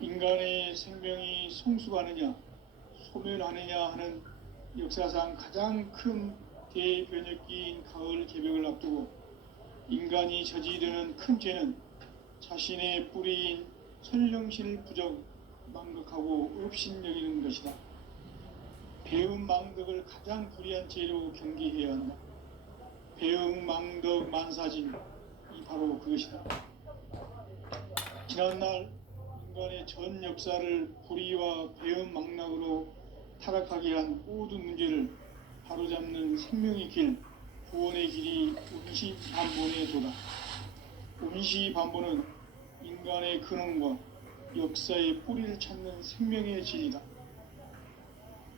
인간의 생명이 성숙하느냐 소멸하느냐 하는 역사상 가장 큰 대변혁기인 가을 개벽을 앞두고 인간이 저지르는 큰 죄는 자신의 뿌리인 선령신을 부정 망각하고 업신여기는 것이다. 배음 망덕을 가장 불의한 죄로 경계해야 한다. 배음 망덕 만사진이 바로 그것이다. 지난날 인간의 전 역사를 불의와 배음 망락으로 타락하게 한 모든 문제를 바로잡는 생명의 길, 구원의 길이 운시반본의 도다. 운시반본은 인간의 근원과 역사의 뿌리를 찾는 생명의 진리다.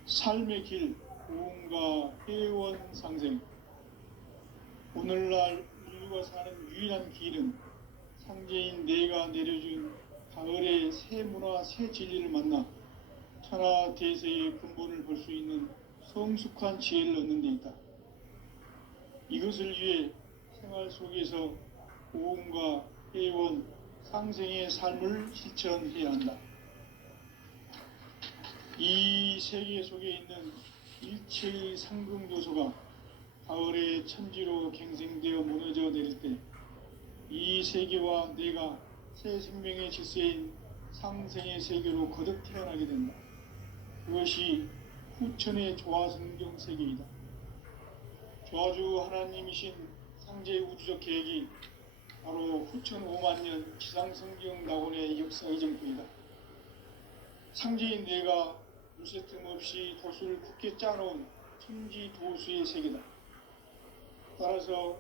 삶의 길, 고음과 회원 상생. 오늘날 인류가 사는 유일한 길은 상제인 내가 내려준 가을의 새 문화, 새 진리를 만나 천하 대세의 근본을 볼 수 있는 성숙한 지혜를 얻는 데 있다. 이것을 위해 생활 속에서 고음과 회원, 상생의 삶을 실천해야 한다. 이 세계 속에 있는 일체의 상승 요소가 가을의 천지로 갱생되어 무너져 내릴 때 이 세계와 내가 새 생명의 질서인 상생의 세계로 거듭 태어나게 된다. 그것이 후천의 조화성경 세계이다. 조화주 하나님이신 상제 우주적 계획이 바로 후천 5만년 지상성경 낙원의 역사의 정토이다. 상제인 내가 무쇠 틈 없이 도수를 굳게 짜놓은 천지 도수의 세계다. 따라서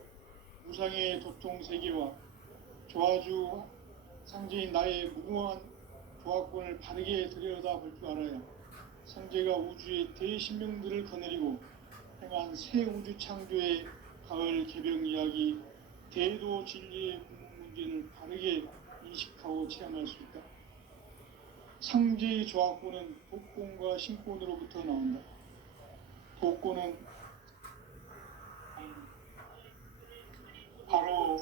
무상의 도통 세계와 조화주 상제인 나의 무궁한 조화권을 바르게 들여다볼 줄 알아야 상제가 우주의 대신명들을 거느리고 행한 새 우주 창조의 가을 개벽 이야기, 대도 진리의 궁극 문제를 바르게 인식하고 체험할 수 있다. 상제의 조화권은 독권과 신권으로부터 나온다. 독권은 바로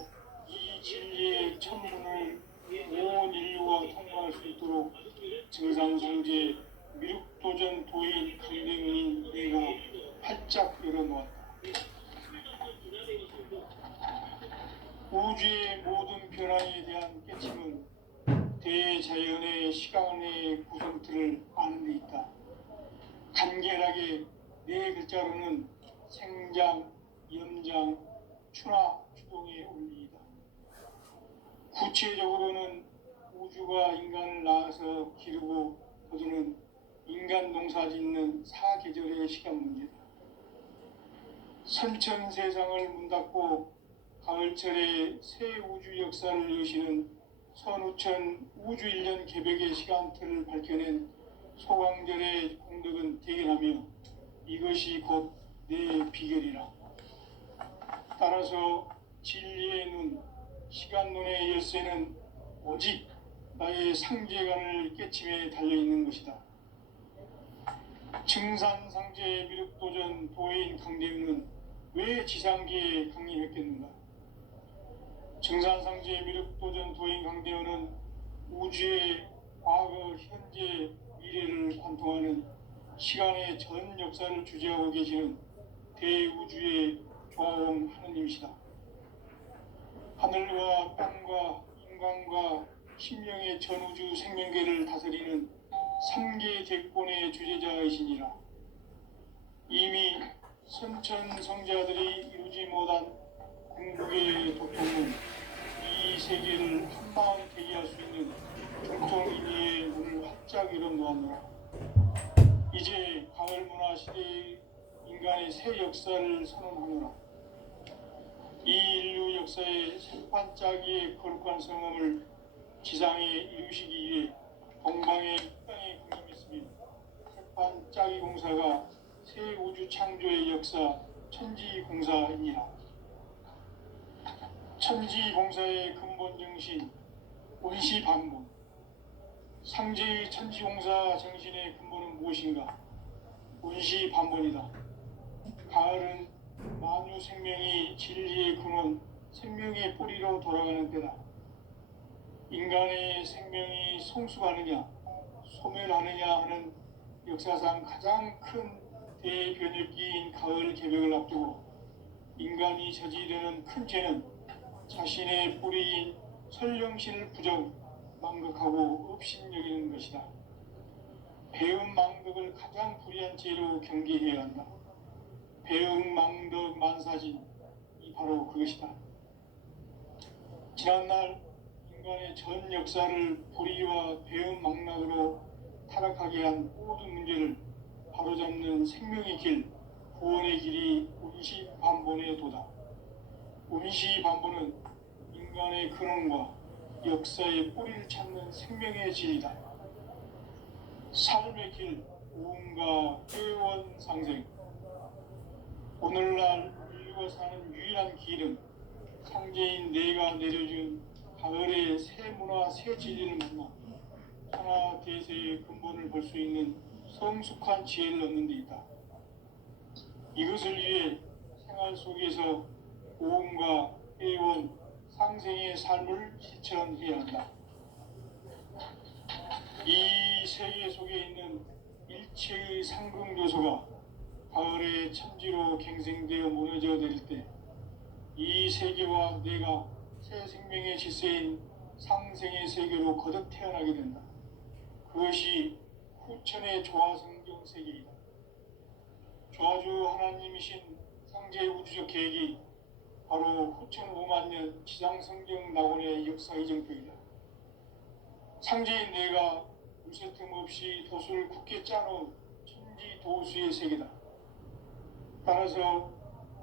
이 진리의 천분을 온 인류가 통과할 수 있도록 증산성제 미륵도전 도인 강대문인 내가 활짝 열어놓았다. 우주의 모든 변화에 대한 깨침은 대자연의 시간의 구성틀을 아는 데 있다. 간결하게 네 글자로는 생장, 염장, 추나, 추동의 원리이다. 구체적으로는 우주가 인간을 낳아서 기르고 거두는 인간 농사 짓는 사계절의 시간 문제다. 선천 세상을 문 닫고 가을철에 새 우주 역사를 여시는 선우천 우주 1년 개벽의 시간틀을 밝혀낸 소강절의 공덕은 대견하며 이것이 곧 내 비결이라. 따라서 진리의 눈, 시간 눈의 열쇠는 오직 나의 상제관을 깨침에 달려있는 것이다. 증산상제 미륵도전 도인 강대윤은 왜 지상계에 강림했겠는가? 증산상제 미륵도전 도인 강대윤은 우주의 과거, 현재, 미래를 관통하는 시간의 전 역사를 주재하고 계시는 대우주의 조화원 하느님이시다. 하늘과 땅과 인간과 신령의 전우주 생명계를 다스리는 3계 대권의 주제자이시니라. 이미 선천성자들이 이루지 못한 궁극의 도통은 이 세계를 한마음 대기할 수 있는 중통인의의 문을 활짝 열어놓았노라. 이제 가을 문화 시대의 인간의 새 역사를 선언하노라. 이 인류 역사의 새판짜기의 거룩한 성험을 지상에 이루시기 위해 동방의 땅에 강림했으며 새판짜기 공사가 새 우주 창조의 역사 천지공사이니라. 천지공사의 근본 정신 원시반본. 상제의 천지공사 정신의 근본은 무엇인가? 원시반본이다. 가을은 만유 생명이 진리의 근원, 생명의 뿌리로 돌아가는 때다. 인간의 생명이 성숙하느냐 소멸하느냐 하는 역사상 가장 큰 대변혁기인 가을 개벽을 앞두고 인간이 저지르는 큰 죄는 자신의 뿌리인 설령신을 부정, 망극하고 업신여기는 것이다. 배음 망덕을 가장 불의한 죄로 경계해야 한다. 배음 망덕 만사진이 바로 그것이다. 지난날 인간의 전 역사를 불의와 배음 망락으로 타락하게 한 모든 문제를 바로잡는 생명의 길, 구원의 길이 운시반본의 도다. 운시반본은 인간의 근원과 역사의 뿌리를 찾는 생명의 진리다. 삶의 길, 우음과 회원 상생. 오늘날 인류가 사는 유일한 길은 상제인 내가 내려준 가을의 새 문화, 새 진리를 만나 천하 대세의 근본을 볼 수 있는 성숙한 지혜를 얻는 데 있다. 이것을 위해 생활 속에서 오음과 회원, 상생의 삶을 실천해야 한다. 이 세계 속에 있는 일체의 상금 요소가 가을의 천지로 갱생되어 무너져 내릴 때 이 세계와 내가 새 생명의 질서인 상생의 세계로 거듭 태어나게 된다. 그것이 후천의 조화성경 세계이다. 조화주 하나님이신 상제 우주적 계획이 바로 후천 5만 년 지상성경 낙원의 역사 이정표이다. 상제인 내가 무쇠 틈 없이 도수를 굳게 짜놓은 천지 도수의 세계다. 따라서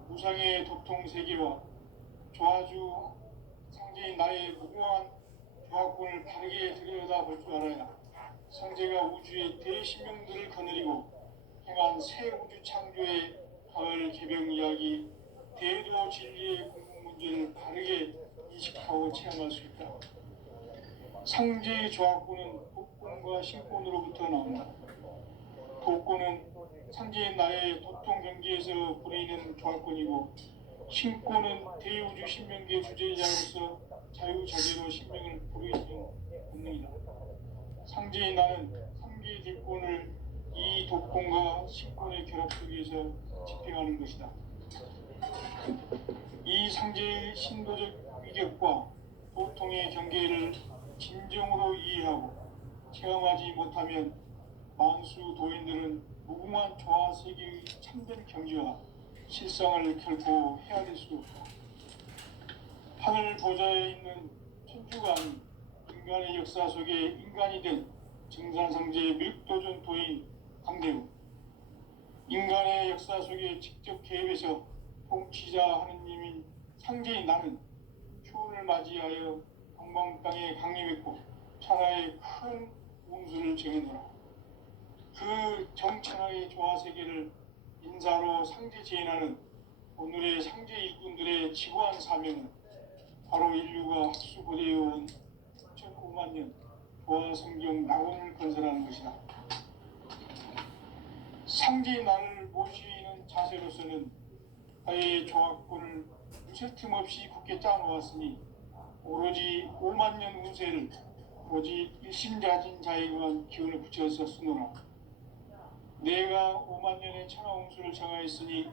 무상의 도통 세계와 조화주 상제인 나의 무궁한 조화권을 바르게 들여다볼 줄 알아야 상제가 우주의 대신명들을 거느리고 행한 새 우주 창조의 가을 개벽 이야기, 대도 진리의 궁극 문제를 바르게 인식하고 체험할 수 있다. 상제의 조화권은 독권과 신권으로부터 나온다. 독권은 상제인 나의 도통 경계에서 부리는 조화권이고, 신권은 대우주 신명계의 주제자로서 자유자재로 신명을 부르짖는 본능이다. 상제인 나는 3개의 대권을 이 독권과 신권의 결합 속에서 집행하는 것이다. 이 상제의 신도적 위격과 도통의 경계를 진정으로 이해하고 체험하지 못하면 만수 도인들은 무궁한 조화 세계의 참된 경지와 실상을 결코 헤아릴 수 없다. 하늘 보좌에 있는 천주가 아닌 인간의 역사 속에 인간이 된 증산상제의 밀도전 도인 강대우, 인간의 역사 속에 직접 개입해서 통치자 하느님인 상제인 나는 추운을 맞이하여 동방 땅에 강림했고 천하의 큰 운수를 정해놓으라. 그 정천하의 조화세계를 인사로 상제 제인하는 오늘의 상제 일꾼들의 지구한 사명은 바로 인류가 학수고대해온 9,5만 년 조화성경 낙원을 건설하는 것이다. 상제의 나를 모시는 자세로서는 나의 조화권을 무쇠 틈 없이 굳게 짜놓았으니 오로지 5만 년 운세를 오직 일심자진 자에게만 기운을 붙여서 쓰노라. 내가 5만 년의 천하 운수를 정하였으니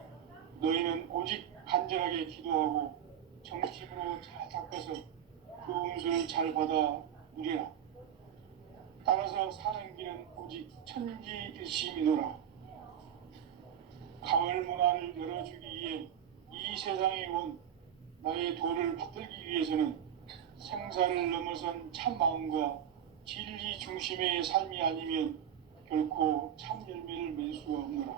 너희는 오직 간절하게 기도하고 정심으로 잘 닦아서 그 운수를 잘 받아 누리라. 따라서 사는 길은 오직 천지일심이노라. 가을 문화를 열어주기 위해 이 세상에 온 나의 도를 받들기 위해서는 생사를 넘어선 참 마음과 진리 중심의 삶이 아니면 결코 참 열매를 맺을 수가 없노라.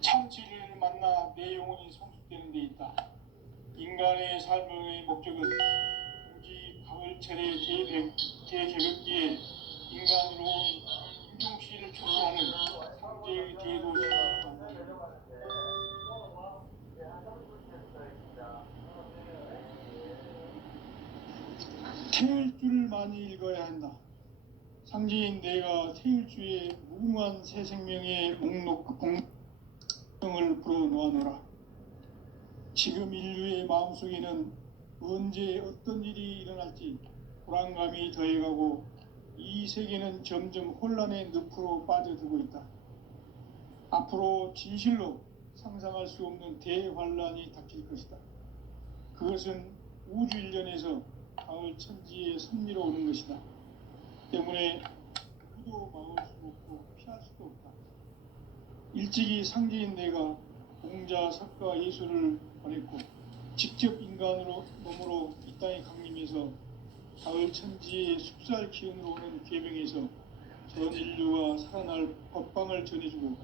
참 진리를 만나 내 영혼이 성숙되는 데 있다. 인간의 삶의 목적은 오직 가을철의 대개벽기에 인간으로 온 임종시를 촉구하는 상제의 대도시를 만나는 것. 태일주를 많이 읽어야 한다. 상제인 내가 태일주의 무궁한 새 생명의 공명을 불어놓아노라. 지금 인류의 마음속에는 언제 어떤 일이 일어날지 불안감이 더해가고 이 세계는 점점 혼란의 늪으로 빠져들고 있다. 앞으로 진실로 상상할 수 없는 대환란이 닥칠 것이다. 그것은 우주 일련에서 가을 천지의 섭리로 오는 것이다. 때문에 누구도 막을 수 없고 피할 수도 없다. 일찍이 상제인 내가 공자, 석가, 예수를 보냈고 직접 인간으로 몸으로 이 땅에 강림해서 가을 천지의 숲살 기운으로 오는 계명에서 전 인류가 살아날 법방을 전해주고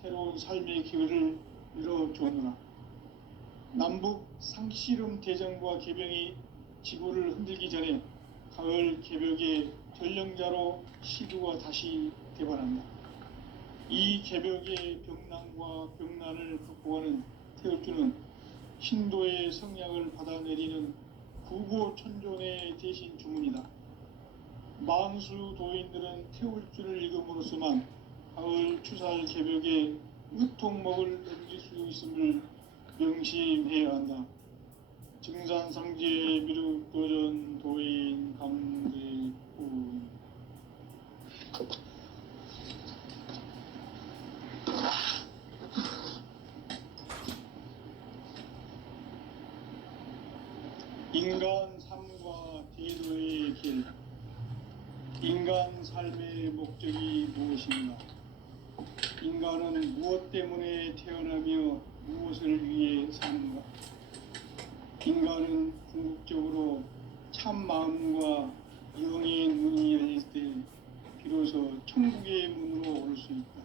새로운 삶의 기회를 열어주었노라. 남북 상씨름 대전과 개병이 지구를 흔들기 전에 가을 개벽의 전령자로 시두가 다시 대발한다. 이 개벽의 병난과 병난을 극복하는 태울주는 신도의 성약을 받아내리는 구보천존의 대신 주문이다. 만수 도인들은 태울주를 읽음으로써만 가을 추살 개벽에 으통목을 넘길 수 있음을 명심해야 한다. 증산상제 미륵도전 도인 강대우. 인간 삶과 제도의 길. 인간 삶의 목적이 무엇인가? 인간은 무엇 때문에 태어나며 무엇을 위해 사는가? 인간은 궁극적으로 참 마음과 영의 문이 열릴 때 비로소 천국의 문으로 오를 수 있다.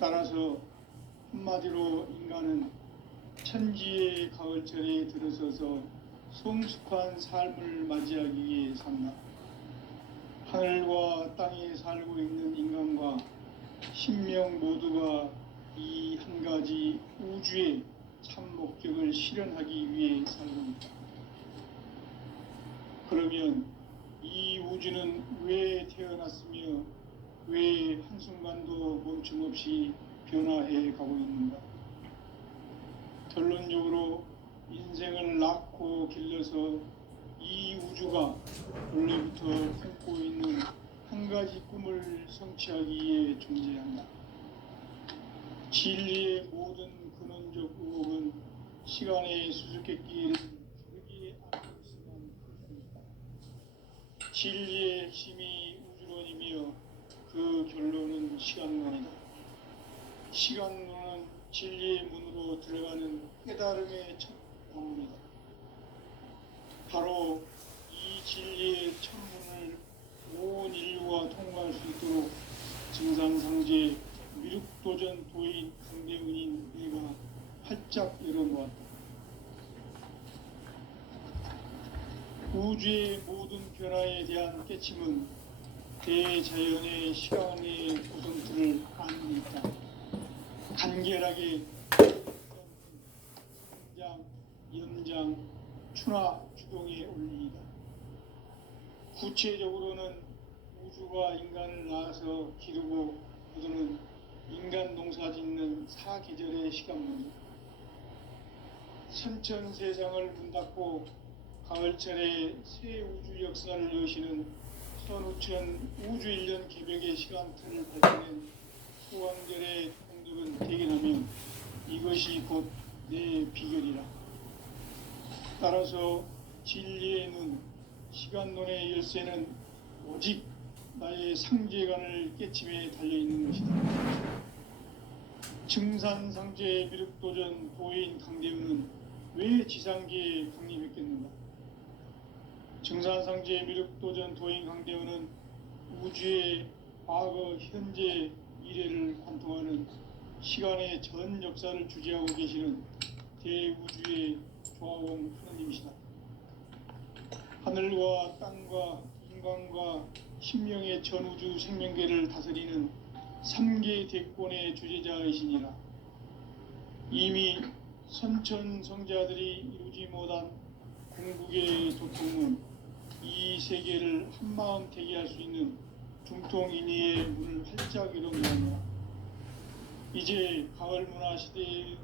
따라서 한마디로 인간은 천지의 가을철에 들어서서 성숙한 삶을 맞이하기 위해 산다. 하늘과 땅에 살고 있는 인간과 신명 모두가 이 한 가지 우주의 참 목적을 실현하기 위해 살고 있다. 그러면 이 우주는 왜 태어났으며 왜 한순간도 멈춤 없이 변화해 가고 있는가? 결론적으로 인생을 낳고 길러서 이 우주가 원래부터 품고 있는 한 가지 꿈을 성취하기 위해 존재한다. 진리의 모든 근원적 의혹은 시간의 수수께끼를 자기 안에 있으면 풀 수 있다. 진리의 핵심이 우주론이며 그 결론은 시간론이다. 시간론은 진리의 문으로 들어가는 깨달음의 첫 방문이다. 바로 이 진리의 천문을 온 인류가 통과할 수 있도록 증산상제 미륵도전 도인 강대훈인 내가 활짝 열어놓았다. 우주의 모든 변화에 대한 깨침은 대자연의 시간의 구성틀을 아는 있다. 간결하게 성장, 연장, 추나 주동에 올리이다. 구체적으로는 우주가 인간을 낳아서 기르고 거두는 인간 농사 짓는 사계절의 시간문이다. 선천 세상을 문 닫고 가을철에 새 우주 역사를 여시는 선우천 우주 일년 개벽의 시간틀을 밝혀낸 소왕절의 공덕은 대견하며 이것이 곧 내 비결이라. 따라서 진리의 눈, 시간론의 열쇠는 오직 나의 상제관을 깨침에 달려있는 것이다. 증산상제 미륵도전 도인 강대훈은 왜 지상계에 강림했겠는가? 증산상제 미륵도전 도인 강대훈은 우주의 과거, 현재, 미래를 관통하는 시간의 전 역사를 주재하고 계시는 대우주의 조화원 하느님이시다. 하늘과 땅과 인간과 신명의 전우주 생명계를 다스리는 3계 대권의 주재자이시니라. 이미 선천성자들이 이루지 못한 궁극의 도통은 이 세계를 한마음 되게 할 수 있는 중통인의의 문을 활짝 열어놓았노라. 이제 가을 문화 시대의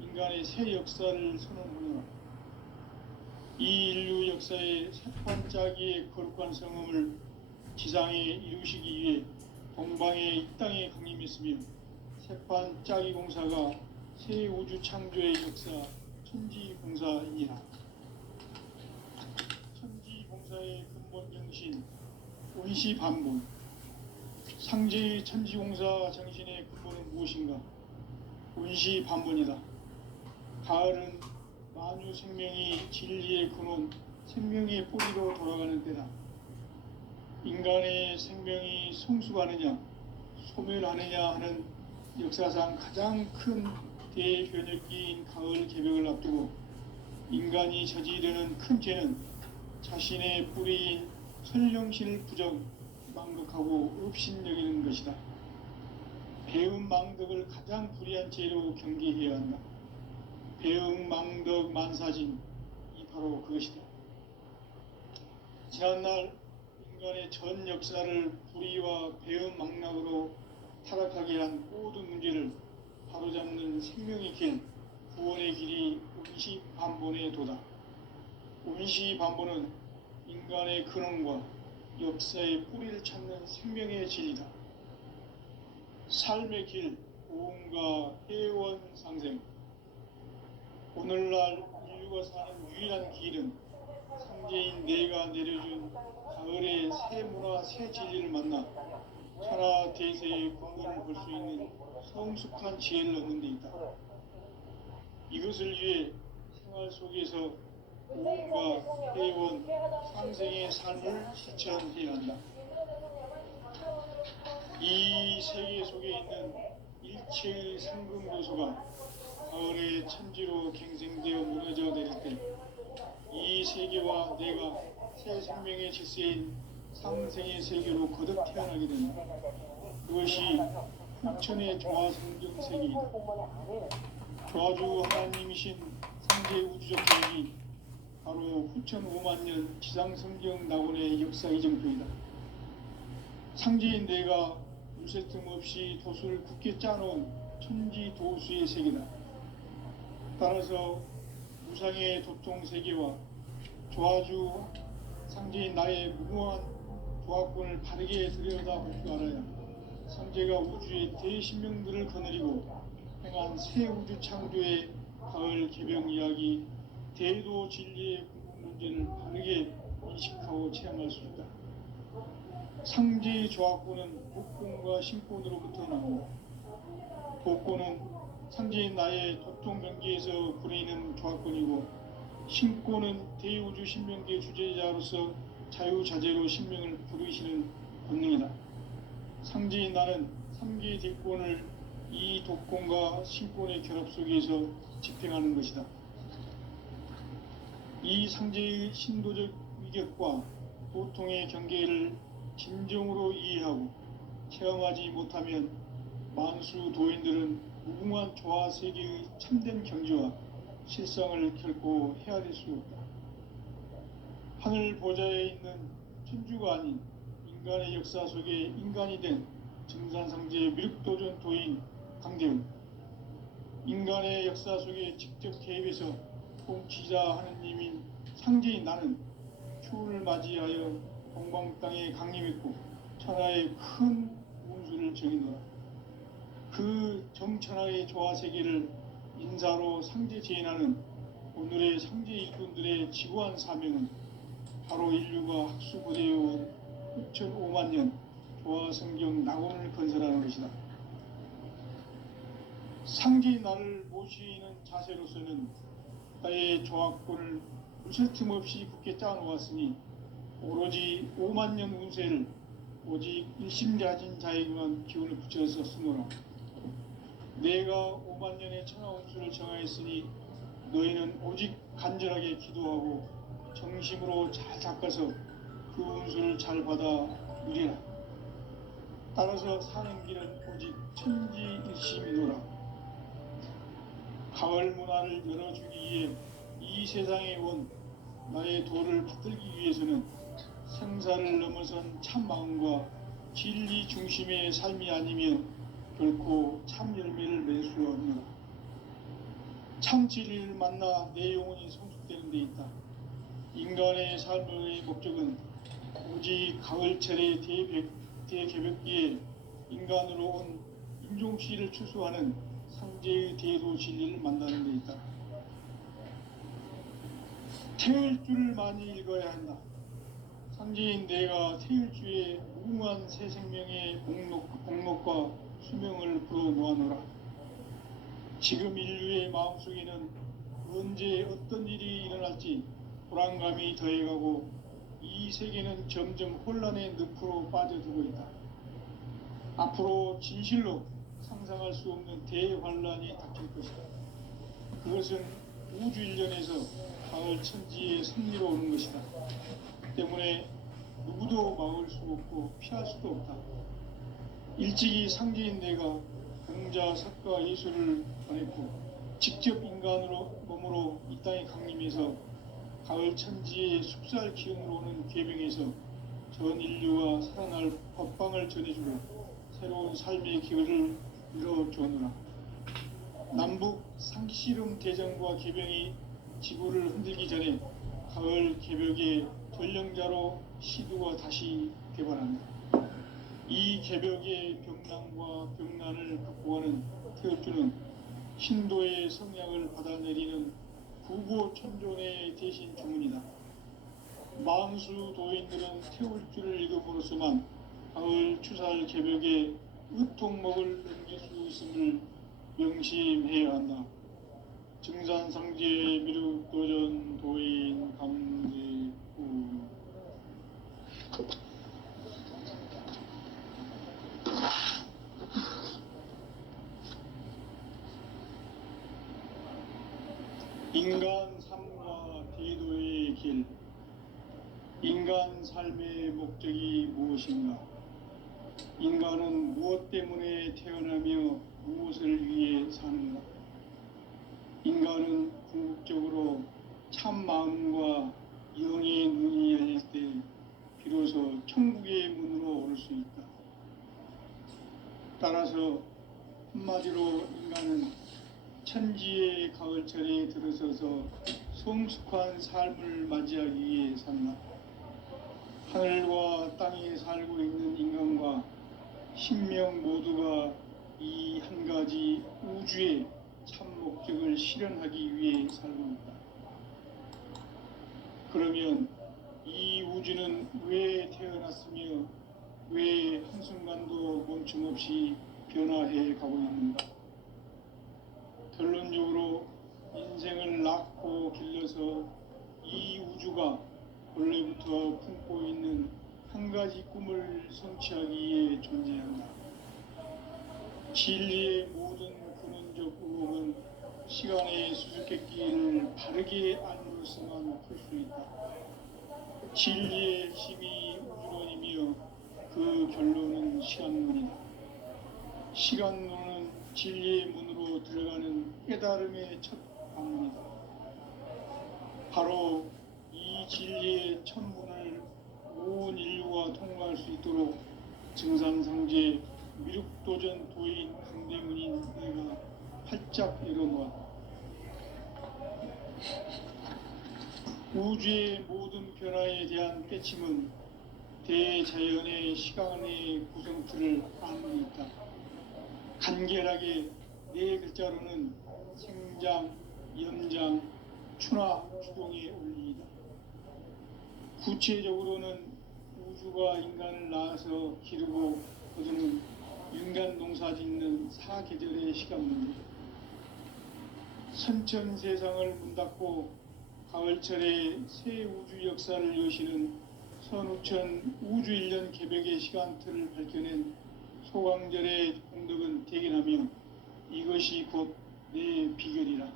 인간의 새 역사를 선언하노라. 이 인류 역사의 새판짜기의 거룩한 성음을 지상에 이루시기 위해 동방의 이 땅에 강림했으며 새판짜기 공사가 새 우주 창조의 역사 천지공사이니라. 천지공사의 근본 정신 원시반본. 상제의 천지공사 정신의 근본은 무엇인가? 원시반본이다. 가을은 만유 생명이 진리의 근원, 생명의 뿌리로 돌아가는 때다. 인간의 생명이 성숙하느냐, 소멸하느냐 하는 역사상 가장 큰 대변혁기인 가을 개벽을 앞두고 인간이 저지르는 큰 죄는 자신의 뿌리인 선령신을 부정, 망덕하고 업신여기는 것이다. 배음 망덕을 가장 불의한 죄로 경계해야 한다. 배음 망덕 만사진이 바로 그것이다. 지난날 인간의 전 역사를 불의와 배음 망락으로 타락하게 한 모든 문제를 바로잡는 생명의 길, 구원의 길이 원시반본의 도다. 원시반본은 인간의 근원과 역사의 뿌리를 찾는 생명의 진리다. 삶의 길, 고음과 회원 상생. 오늘날 인류가 사는 유일한 길은 상제인 내가 내려준 가을의 새 문화, 새 진리를 만나 천하 대세의 근본을 볼 수 있는 성숙한 지혜를 얻는 데 있다. 이것을 위해 생활 속에서 고음과 회원, 상생의 삶을 실천해야 한다. 이 세계 속에 있는 일체의 상금 요소가 가을의 천지로 갱생되어 무너져 내릴 때 이 세계와 내가 새 생명의 질서인 상생의 세계로 거듭 태어나게 된다. 그것이 후천의 조화성경 세계이다. 조화주 하나님이신 상제 우주적 계획이 바로 후천 5만 년 지상성경 낙원의 역사 이정표이다. 상제인 내가 물새 틈 없이 도수를 굳게 짜놓은 천지 도수의 세계다. 따라서 무상의 도통 세계와 조화주 상제인 나의 무궁한 조화권을 바르게 들여다볼 줄 알아야 상제가 우주의 대신명들을 거느리고 행한 새 우주 창조의 가을 개병 이야기, 대도 진리의 궁극 문제를 바르게 인식하고 체험할 수 있다. 상제의 조화권은 복권과 신권으로부터 나온다. 복권은 상제인 나의 도통 경계에서 부리는 조화권이고, 신권은 대우주 신명계 주제자로서 자유자재로 신명을 부르시는 권능이다. 상제인 나는 3개 대권을 이 도권과 신권의 결합 속에서 집행하는 것이다. 이 상제의 신도적 위격과 도통의 경계를 진정으로 이해하고 체험하지 못하면 만수 도인들은 무궁한 조화 세계의 참된 경지와 실상을 결코 헤아릴 수 없다. 하늘 보좌에 있는 천주가 아닌 인간의 역사 속에 인간이 된 증산상제의 미륵도전 도인 강대훈, 인간의 역사 속에 직접 개입해서 통치자 하느님인 상제인 나는 추운을 맞이하여 동방 땅에 강림했고 천하의 큰 운수를 정의노라. 그 정천하의 조화 세계를 인사로 상제 제인하는 오늘의 상제 일꾼들의 지구한 사명은 바로 인류가 학수고대해온 6,5만 년 조화 성경 낙원을 건설하는 것이다. 상제의 나를 모시는 자세로서는 나의 조화권을 무쇠 틈 없이 굳게 짜놓았으니 오로지 5만 년 운세를 오직 일심가진 자에게만 기운을 붙여서 쓰노라. 내가 5만 년의 천하 운수를 정하였으니 너희는 오직 간절하게 기도하고 정심으로 잘 닦아서 그 운수를 잘 받아 누리라. 따라서 사는 길은 오직 천지일심이노라. 가을 문화를 열어주기 위해 이 세상에 온 나의 도를 받들기 위해서는 생사를 넘어선 참마음과 진리 중심의 삶이 아니면 결코 참 열매를 맺을 수 없노라. 참 진리를 만나 내 영혼이 성숙되는 데 있다. 인간의 삶의 목적은 오직 가을철의 대개벽기에 인간으로 온 인종씨를 추수하는 상제의 대도 진리를 만나는 데 있다. 태을 줄을 많이 읽어야 한다. 상제인 내가 태을주의 무궁한 새 생명의 공록과 수명을 불어놓아노라. 지금 인류의 마음속에는 언제 어떤 일이 일어날지 불안감이 더해가고 이 세계는 점점 혼란의 늪으로 빠져들고 있다. 앞으로 진실로 상상할 수 없는 대환란이 닥칠 것이다. 그것은 우주 일련에서 가을 천지의 섭리로 오는 것이다. 때문에 누구도 막을 수 없고 피할 수도 없다. 일찍이 상제인 내가 공자, 석가, 예수를 보냈고 직접 인간으로 몸으로 이 땅에 강림해서 가을 천지의 숲살 기운으로 오는 계명에서 전 인류와 살아날 법방을 전해주고 새로운 삶의 기회를 이뤄주었노라. 남북 상씨름 대전과 계병이 지구를 흔들기 전에 가을 개벽의 전령자로 시두가 다시 개발한다. 이 개벽의 병난과 병난을 극복하는 태을주는 신도의 성약을 받아내리는 구고천존의 대신 주문이다. 망수 도인들은 태울주를 읽음으로써만 가을 추살 개벽의 으통목을 넘길 수 있음을 명심해야 한다. 증산상제 미륵도전 도인 감제우. 인간 삶과 대도의 길. 인간 삶의 목적이 무엇인가? 인간은 무엇 때문에 태어나며 무엇을 위해 사는가? 인간은 궁극적으로 참 마음과 영의 눈이 열릴 때 비로소 천국의 문으로 올 수 있다. 따라서 한마디로 인간은 천지의 가을철에 들어서서 성숙한 삶을 맞이하기 위해 산다. 하늘과 땅에 살고 있는 인간과 신명 모두가 이 한 가지 우주의 참 목적을 실현하기 위해 살고 있다. 그러면 이 우주는 왜 태어났으며 왜 한순간도 멈춤 없이 변화해 가고 있는가? 결론적으로 인생을 낳고 길러서 이 우주가 원래부터 품고 있는 한 가지 꿈을 성취하기 위해 존재한다. 진리의 모든 근원적 의혹은 시간의 수수께끼를 바르게 알므로서만 풀 수 있다. 진리의 핵심이 우주론이며 그 결론은 시간론이다. 시간론은 진리의 문으로 들어가는 깨달음의 첫 방문이다. 바로 이 진리의 첫 문을 온 인류가 통과할 수 있도록 증산상제 미륵도전 도인 강대문인 내가 활짝 열어놓았다. 우주의 모든 변화에 대한 깨침은 대자연의 시간의 구성틀을 안고 있다. 간결하게 네 글자로는 생장, 연장, 추나 추동의 원리이다. 구체적으로는 우주가 인간을 낳아서 기르고 거두는 인간 농사 짓는 사계절의 시간 문제. 선천 세상을 문 닫고 가을철에 새 우주 역사를 여시는 선우천 우주 일년 개벽의 시간틀을 밝혀낸 소강절의 공덕은 대견하며 이것이 곧 내 비결이라.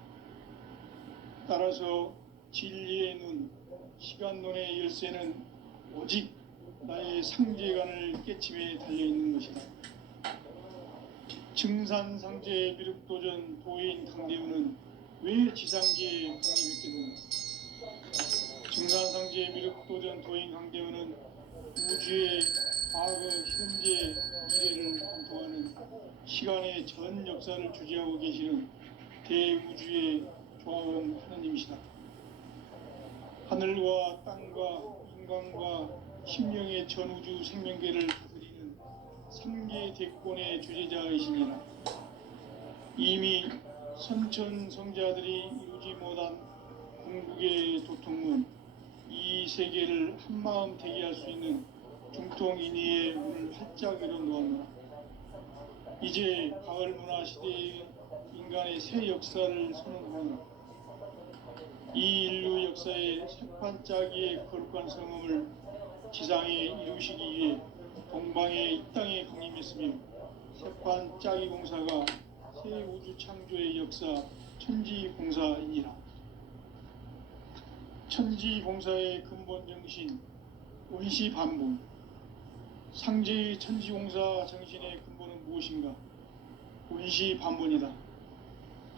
따라서 진리의 눈, 시간론의 열쇠는 오직 나의 상제관을 깨침에 달려있는 것이다. 증산상제 미륵도전 도인 강대우는 왜 지상계에 강림했겠는가? 증산상제 미륵도전 도인 강대우는 우주의 과거, 현재, 미래를 관통하는 시간의 전 역사를 주재하고 계시는 대우주의 조화원 하느님이시다. 하늘과 땅과 인간과 심령의 전우주 생명계를 다스리는 삼계 대권의 주제자이시니라. 이미 선천성자들이 이루지 못한 궁극의 도통문, 이 세계를 한마음 되게 할 수 있는 중통인의의 문을 활짝 열어놓았노라. 이제 가을 문화 시대의 인간의 새 역사를 선언하노라. 이 인류 역사의 새판짜기의 거룩한 성음을 지상에 이루시기 위해 동방의 이 땅에 강림했으며, 새판짜기 공사가 새 우주 창조의 역사 천지공사이니라. 천지공사의 근본 정신, 원시반복. 상제의 천지공사 정신의 근본은 무엇인가? 원시반복이다.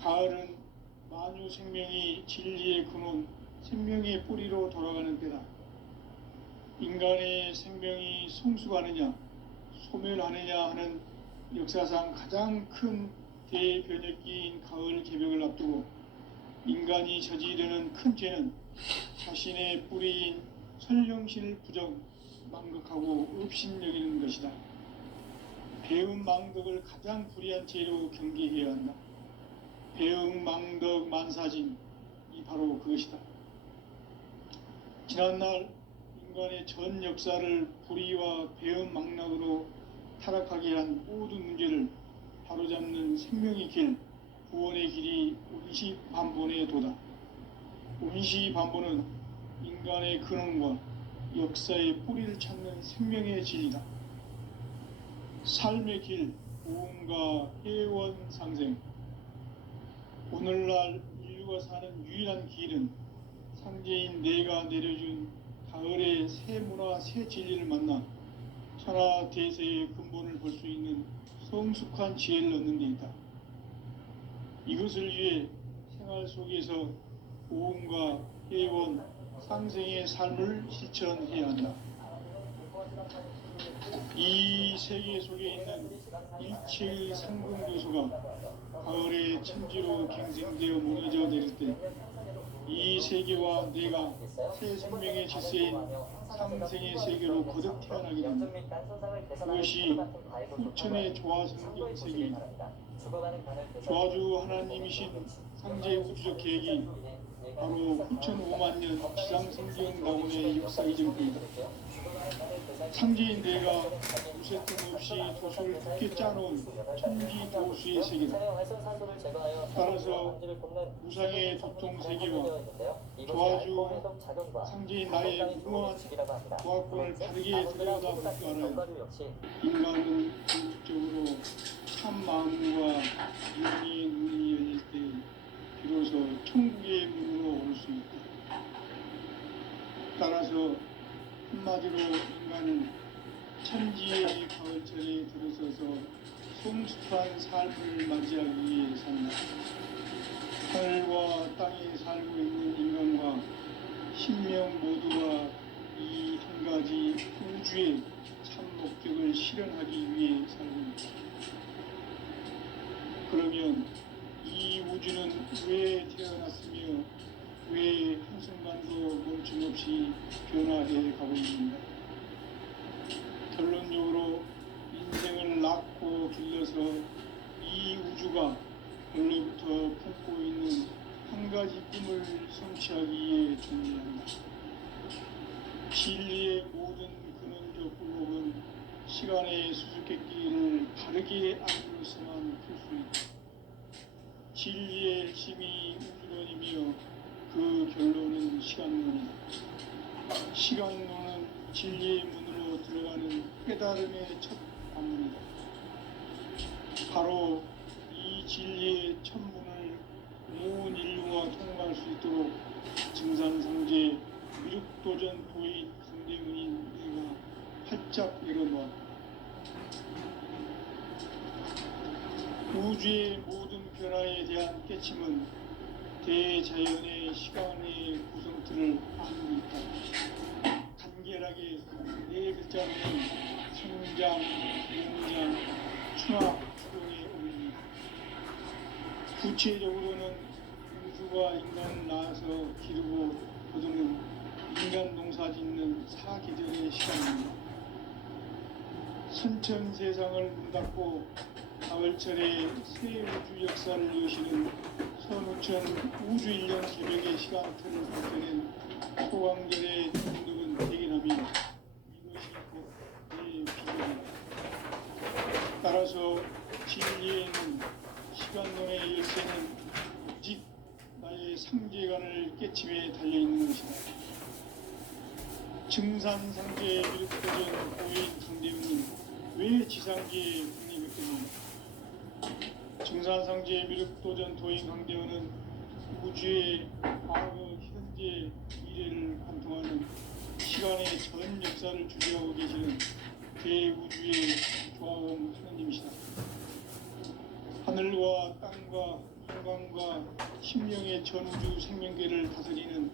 가을은 만유 생명이 진리의 근원, 생명의 뿌리로 돌아가는 때다. 인간의 생명이 성숙하느냐, 소멸하느냐 하는 역사상 가장 큰 대변혁기인 가을 개벽을 앞두고 인간이 저지르는 큰 죄는 자신의 뿌리인 설령신을 부정, 망극하고 업신여기는 것이다. 배음 망덕을 가장 불의한 죄로 경계해야 한다. 배음 망덕 만사진이 바로 그것이다. 지난날 인간의 전 역사를 불의와 배음 망락으로 타락하게 한 모든 문제를 바로잡는 생명의 길, 구원의 길이 원시반본의 도다. 원시반본은 인간의 근원과 역사의 뿌리를 찾는 생명의 진리다. 삶의 길, 고음과 해원 상생. 오늘날 인류가 사는 유일한 길은 상제인 내가 내려준 가을의 새 문화, 새 진리를 만나 천하 대세의 근본을 볼 수 있는 성숙한 지혜를 얻는 데 있다. 이것을 위해 생활 속에서 고음과 해원, 상생의 삶을 실천해야 한다. 이 세계 속에 있는 일체의 상승교수가 가을의 천지로 갱생되어 무너져 내릴 때, 이 세계와 내가 새 생명의 질서인 상생의 세계로 거듭 태어나게 된다. 그것이 후천의 조화성경 세계이다. 조화주 하나님이신 상제 우주적 계획이 바로 9,500,000년 지상성경 낙원의 역사 이전입니다. 상제인 내가 무쇠틈 없이 도수를 깊게 짜놓은 천지도수의 세계다. 따라서 무상의 도통세계와 조화주 상제인 나의 무궁한 조화권을 바르게 들여다볼 줄 알아요. 인간은 궁극적으로 참 마음과 윤리의 눈이 열릴 때 비로소 천국의 문으로 올 수 있다. 따라서 한마디로 인간은 천지의 가을철에 들어서서 성숙한 삶을 맞이하기 위해 산다. 하늘과 땅에 살고 있는 인간과 신명 모두가 이 한 가지 우주의 참 목적을 실현하기 위해 살고 있다. 그러면 이 우주는 왜 태어났으며 왜 한순간도 멈춤없이 변화해 가고 있는가? 결론적으로 인생을 낳고 길러서 이 우주가 원래부터 품고 있는 한 가지 꿈을 성취하기 위해 존재한다. 진리의 모든 근원적 굴곡은 시간의 수수께끼를 바르게 알고서만 풀 수 있다. 진리의 핵심이 우주론이며 그 결론은 시간론이다. 시간론은 진리의 문으로 들어가는 깨달음의 첫 관문이다. 바로 이 진리의 첫 문을 온 인류가 통과할 수 있도록 증산상제 미륵도전 도인 강대문인 내가 활짝 열어놓았다. 우주의 모든 변화에 대한 깨침은 대자연의 시간의 구성틀을 아는 있다. 간결하게 네 글자로는 성장, 성장, 추락, 추동의 원리다. 구체적으로는 우주가 인간을 낳아서 기르고 거두는 인간 농사 짓는 사계절의 시간입니다. 선천 세상을 문 닫고 가을철에 새 우주 역사를 여시는 선우천 우주일령 개벽의 시간틀을 밝혀낸 소강절의 중독은 대견하며 이것이 곧 내 비전이다. 따라서 진리에는 시간론의 열쇠는 오직 나의 상제관을 깨침에 달려있는 것이다. 증산상제의 미륵도전 고인 강대우는 왜 지상계에 국립했겠는가? 증산상제의 미륵도전 도인 강대우는 우주의 과거, 현재, 미래를 관통하는 시간의 전 역사를 주재하고 계시는 대우주의 조화원 하느님이시다. 하늘과 땅과 인간과 심령의 전우주 생명계를 다스리는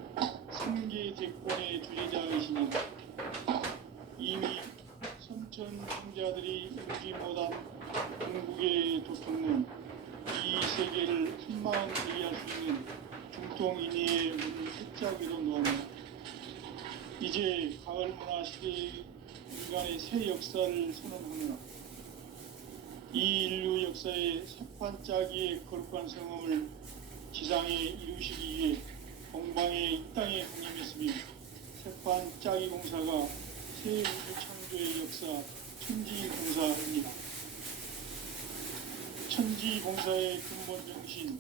삼계 대권의 주제자이시니 이미 선천 성자들이 울지 못한 궁극의 도통문 이 세계를 한마음 이해할 수 있는 중통인의의 문을 끝자기로 놓았다. 이제 가을 문화 시대의 인간의 새 역사를 선언하노라. 이 인류 역사의 새판짜기의 거룩한 성험을 지상에 이루시기 위해 공방에 이 땅에 강림했으며 새판짜기 공사가 새 우주 창조의 역사 천지공사입니다. 천지공사의 근본 정신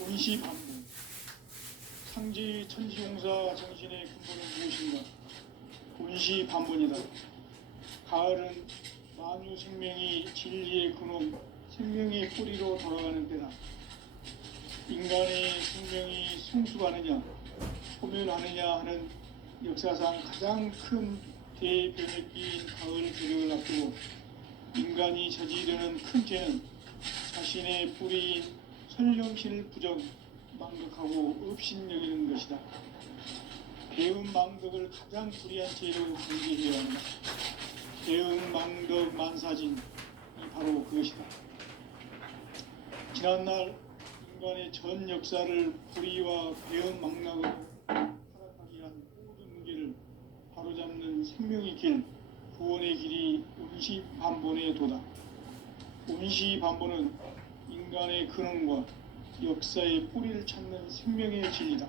온시반문. 상제의 천지공사 정신의 근본은 무엇인가? 온시반문이다. 가을은 만유 생명이 진리의 근원, 생명의 뿌리로 돌아가는 때다. 인간의 생명이 성숙하느냐, 소멸하느냐 하는 역사상 가장 큰 대변혁기인 가을 개벽을 앞두고 인간이 저지르는 큰 죄는 자신의 뿌리인 설령신을 부정, 망극하고 업신여기는 것이다. 배은 망덕을 가장 불의한 죄로 경계해야 한다. 배은 망덕 만사진이 바로 그것이다. 지난날 인간의 전 역사를 불의와 배은 망락으로 타락하게 한 모든 문제를 바로잡는 생명의 길, 구원의 길이 온시반본의 도다. 온시반본은 인간의 근원과 역사의 뿌리를 찾는 생명의 진리다.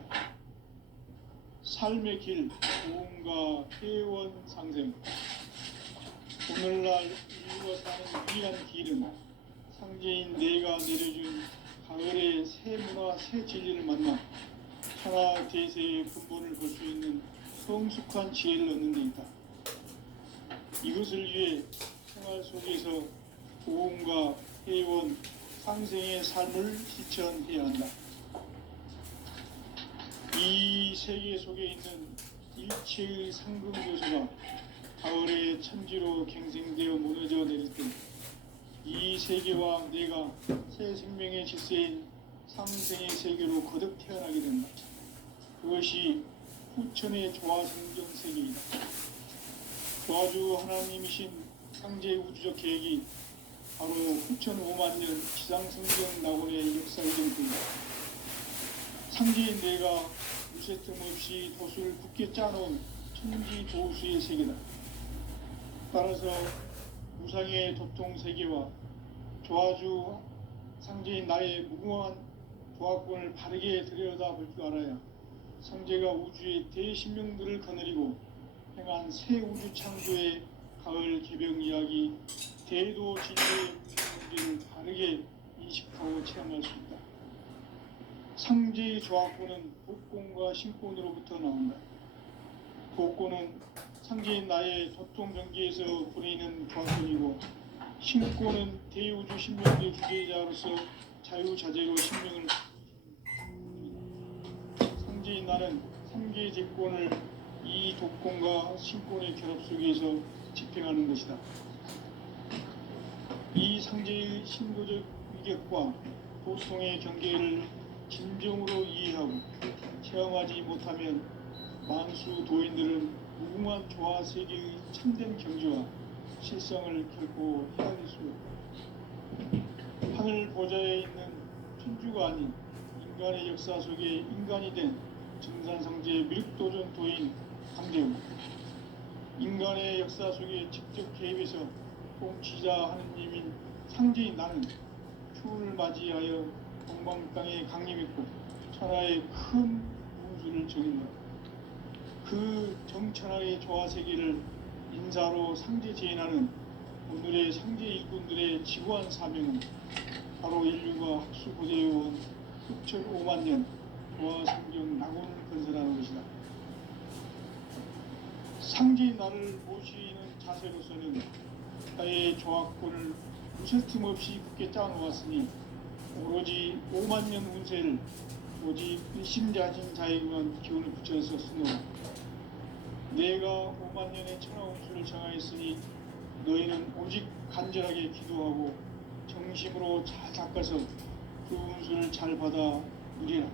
삶의 길, 고음과 회원 상생. 오늘날 인류가 사는 유일한 길은 상제인 내가 내려준 가을의 새 문화, 새 진리를 만나 천하 대세의 근본을 볼 수 있는 성숙한 지혜를 얻는 데 있다. 이것을 위해 생활 속에서 고음과 회원, 상생의 삶을 실천해야 한다. 이 세계 속에 있는 일체의 상금 요소가 가을의 천지로 갱생되어 무너져 내릴 때 이 세계와 내가 새 생명의 질서인 상생의 세계로 거듭 태어나게 된다. 그것이 후천의 조화성경 세계이다. 조화주 하나님이신 상제 우주적 계획이 바로 후천 5만년 지상성경 낙원의 역사의 정토이다. 상제인 내가 무쇠틈 없이 도수를 굳게 짜놓은 천지 도수의 세계다. 따라서 무상의 도통 세계와 조화주 상제인 나의 무궁한 조화권을 바르게 들여다볼 줄 알아야 상제가 우주의 대신명들을 거느리고 행한 새 우주 창조의 가을 개벽 이야기 대도 진리의 문제를 바르게 인식하고 체험할 수 있다. 상제의 조화권은 복권과 신권으로부터 나온다. 복권은 상제인 나의 도통 경계에서 보내는 조화권이고 신권은 대우주 신명의 주제자로서 자유자재로 신명을 상제인 나는 삼계 제권을 이 독권과 신권의 결합 속에서 집행하는 것이다. 이 상제의 신도적 위격과 도통의 경계를 진정으로 이해하고 체험하지 못하면 만수 도인들은 무궁한 조화 세계의 참된 경지와 실성을 결코 헤아릴 수 없다. 하늘 보좌에 있는 천주가 아닌 인간의 역사 속에 인간이 된 증산성제 미륵도전 도인 강대우. 인간의 역사 속에 직접 개입해서 통치자 하느님인 상제인 나는 추운을 맞이하여 동방 땅에 강림했고 천하의 큰 운수를 정했다. 그 정천하의 조화세계를 인사로 상제 제인하는 오늘의 상제 일꾼들의 지구한 사명은 바로 인류가 학수 고대해온 흑철 5만 년 조화성경 낙원을 건설하는 것이다. 상제인 나를 모시는 자세로서는 나의 조화권을 무쇠 틈 없이 굳게 짜놓았으니 오로지 5만 년 운세를 오직 일심자진 자에게만 기운을 붙여서 쓰노라. 내가 5만 년의 천하 운수를 정하였으니 너희는 오직 간절하게 기도하고 정심으로 잘 닦아서 그 운수를 잘 받아 누리라.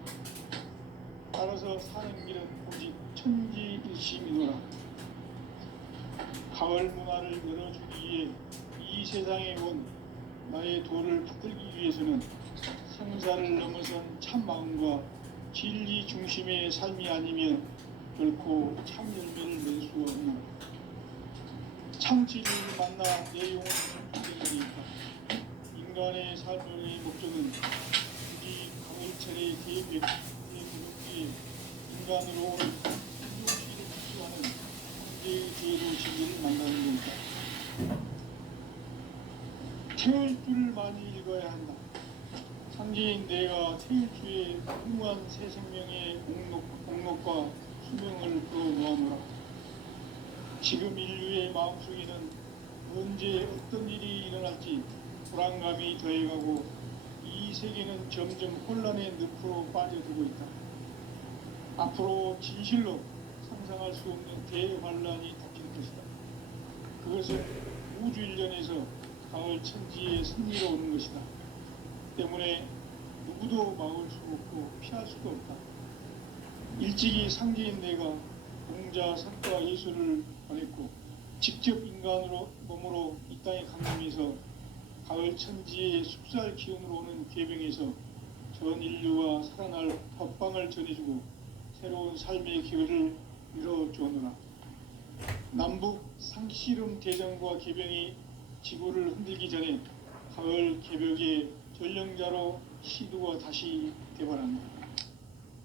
따라서 사는 길은 오직 천지일심이노라. 가을 문화를 열어주기 위해 이 세상에 온 나의 도를 붙들기 위해서는 생사를 넘어선 참 마음과 진리 중심의 삶이 아니면 결코 참 열매를 낼 수 없는 참 진리를 만나 내 영혼을 सं통되게 있다. 인간의 삶의 목적은 굳이 가을철의 대백의 무릎 인간으로 오는 인종시를 추구하는 현재의 제도 진리를 만나는 것이다. 태을 줄 많이 읽어야 한다. 상제인 내가 태일주의 풍부한 새 생명의 공록과 수명을 풀어놓아노라. 지금 인류의 마음속에는 언제 어떤 일이 일어날지 불안감이 더해가고 이 세계는 점점 혼란의 늪으로 빠져들고 있다. 앞으로 진실로 상상할 수 없는 대환란이 닥칠 것이다. 그것은 우주 일련에서 가을 천지의 승리로 오는 것이다. 때문에 누구도 막을 수 없고 피할 수도 없다. 일찍이 상제인 내가 공자, 석과 예수를 보냈고 직접 인간으로 몸으로 이 땅에 강림해서 가을 천지의 숲살 기운으로 오는 계병에서 전 인류가 살아날 법방을 전해주고 새로운 삶의 기회를 이뤄주었노라. 남북 상씨름 대전과 계병이 지구를 흔들기 전에 가을 개벽의 전령자로 시두가 다시 대발한다.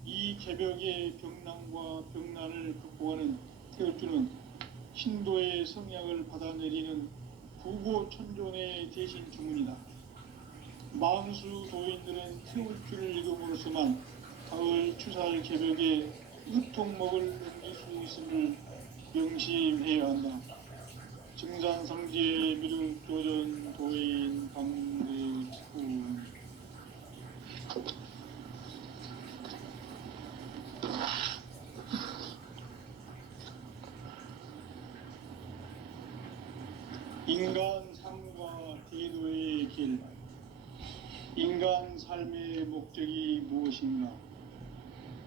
이 개벽의 병난과 병난을 극복하는 태을주는 신도의 성약을 받아내리는 부고천존의 대신 주문이다. 만수 도인들은 태을주를 읽음으로써만 가을 추살 개벽의 으통목을 넘길 수 있음을 명심해야 한다. 증산상지의 미륵조전 도인 강대군. 인간 삶과 대도의 길. 인간 삶의 목적이 무엇인가?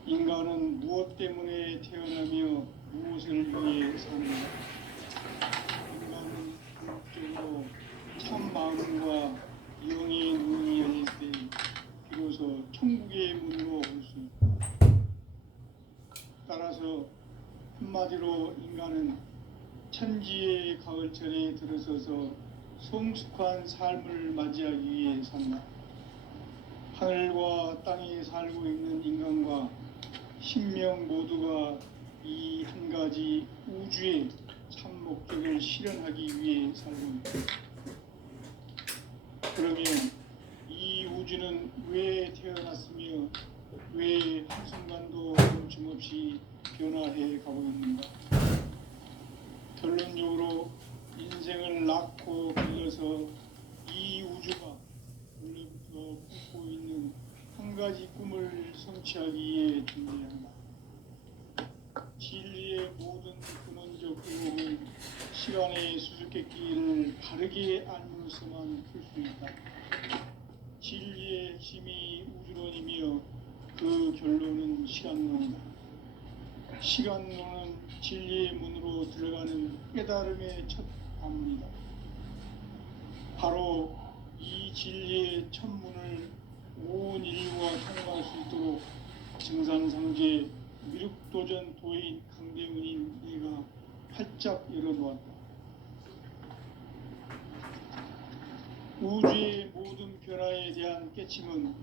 인간은 무엇 때문에 태어나며 무엇을 위해 사는가? 인간은 궁극적으로 참 마음과 영의 눈이 열릴 때 비로소 천국의 문으로 올 수 있다. 따라서 한마디로 인간은 천지의 가을철에 들어서서 성숙한 삶을 맞이하기 위해 산다. 하늘과 땅에 살고 있는 인간과 신명 모두가 이 한 가지 우주의 참 목적을 실현하기 위해 살고 있다. 그러면 이 우주는 왜 태어났으며 왜 한순간도 멈춤없이 변화해 가고 있는가? 결론적으로 인생을 낳고 길러서 이 우주가 원래부터 꿈고 있는 한 가지 꿈을 성취하기 위해 존재한다. 진리의 모든 근원적 의혹은 시간의 수수께끼를 바르게 알면서만 풀 수 있다. 진리의 힘이 우주론이며 그 결론은 시간론이다. 시간론은 진리의 문으로 들어가는 깨달음의 첫 관문이다. 바로 이 진리의 첫 문을 온 인류가 통과할 수 있도록 증산상제 미륵도전 도인 강대훈인 내가 활짝 열어놓았다. 우주의 모든 변화에 대한 깨침은